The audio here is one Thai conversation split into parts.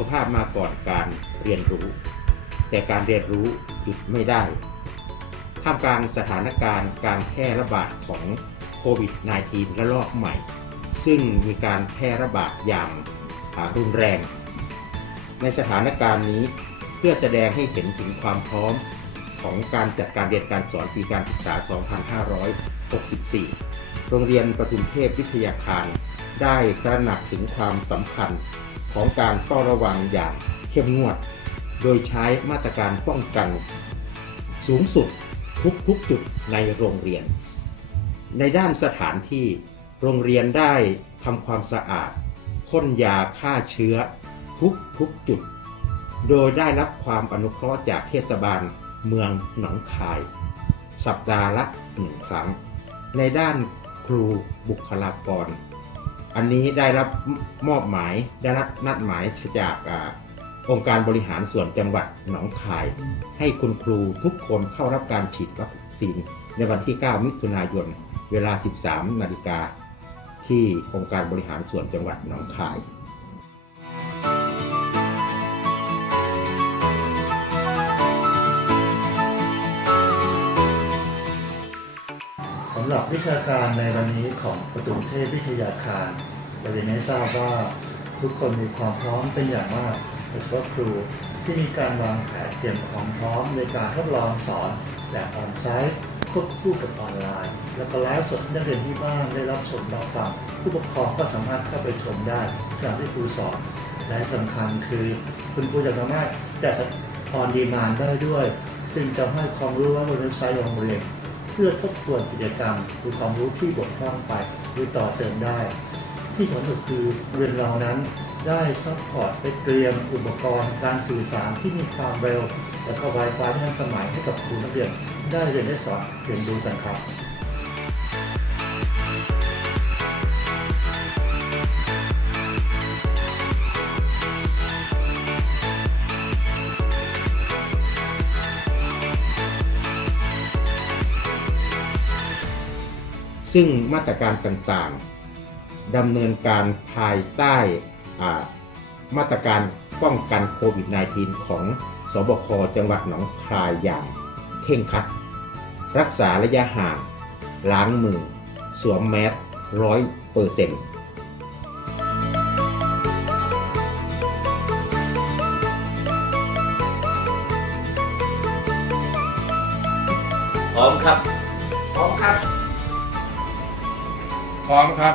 ขภาพมาก่อนการเรียนรู้ แต่การเรียนรู้หยุดไม่ได้ ท่ามกลางสถานการณ์การแพร่ระบาดของโควิด -19 ระลอกใหม่ ซึ่งมีการแพร่ระบาดอย่างรุนแรง ในสถานการณ์นี้เพื่อแสดงให้เห็นถึงความพร้อมของการจัดการเรียนการสอนปีการศึกษา 2564 โรงเรียนประทุมเทพวิทยาคาร ได้ตระหนักถึงความสำคัญ ของการเฝ้าระวังอย่างเข้มงวด โดยใช้มาตรการป้องกันสูงสุดทุกๆจุดในโรงเรียน ในด้านสถานที่โรงเรียนได้ทำความสะอาดพ่นยาฆ่าเชื้อทุกทุกๆจุด โดยได้รับความอนุเคราะห์จากเทศบาลเมืองหนองคาย สัปดาห์ละหนึ่งครั้ง ในด้านครูบุคลากร อันนี้ได้รับมอบหมายได้รับนัดหมายจากอองค์การบริหารส่วนจังหวัดหนองคาย ให้คุณครูทุกคนเข้ารับการฉีดวัคซีนในวันที่ 9 มิถุนายน เวลา 13 นาฬิกาที่องค์การบริหารส่วนจังหวัดหนองคาย หรับวิชาการในวันนี้ของประตุมเทพวิทยาคารเราเรียนให้ทราบว่าทุกคนมีความพร้อมเป็นอย่างมากโดยเฉพาะครูที่มีการวางแผนเตรียมความพร้อมในการทดลองสอนแบบออนไซต์ควบคู่กับออนไลน์ แล้วก็ไลฟ์สดนักเรียนที่บ้านได้รับชมรับฟังผู้ปกครองก็สามารถเข้าไปชมได้ขณะที่ครูสอน และสำคัญคือคุณครูจะสามารถจัดออนดีมานได้ด้วย ซึ่งจะให้ความรู้ไว้บนเว็บไซต์โรงเรียน เพื่อทบทวนกิจกรรมหรือความรู้ที่บกพร่องไปหรือต่อเติมได้ ที่สำคัญคือเรียนเรานั้นได้ซัพพอร์ตไปเตรียมอุปกรณ์การสื่อสารที่มีความเร็ว และก็ไวไฟที่ทันสมัยให้กับครูนักเรียนได้เรียนได้สอนเรียนรู้กันครับ ซึ่งมาตรการต่างๆดำเนินการภายใต้อ่ามาตรการป้องกันโควิด -19 ของสบคจังหวัดหนองคายอย่างเข่งครัด รักษาระยะห่าง ล้างมือ สวมแมสร้อยเปอร์เซ็นต์พร้อมครับ พร้อมครับ พร้อมครับ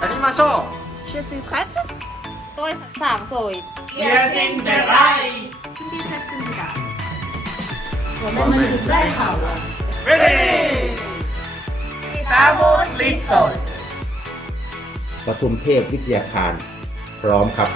やりましょうชื่อซื้อคัสตัวสามสวยเรียนสินเบรไรที่จะซื้อกับ我们准备好了 Ready Estamos ลิสโต้ปทุมเทพวิทยาคาร พร้อมครับ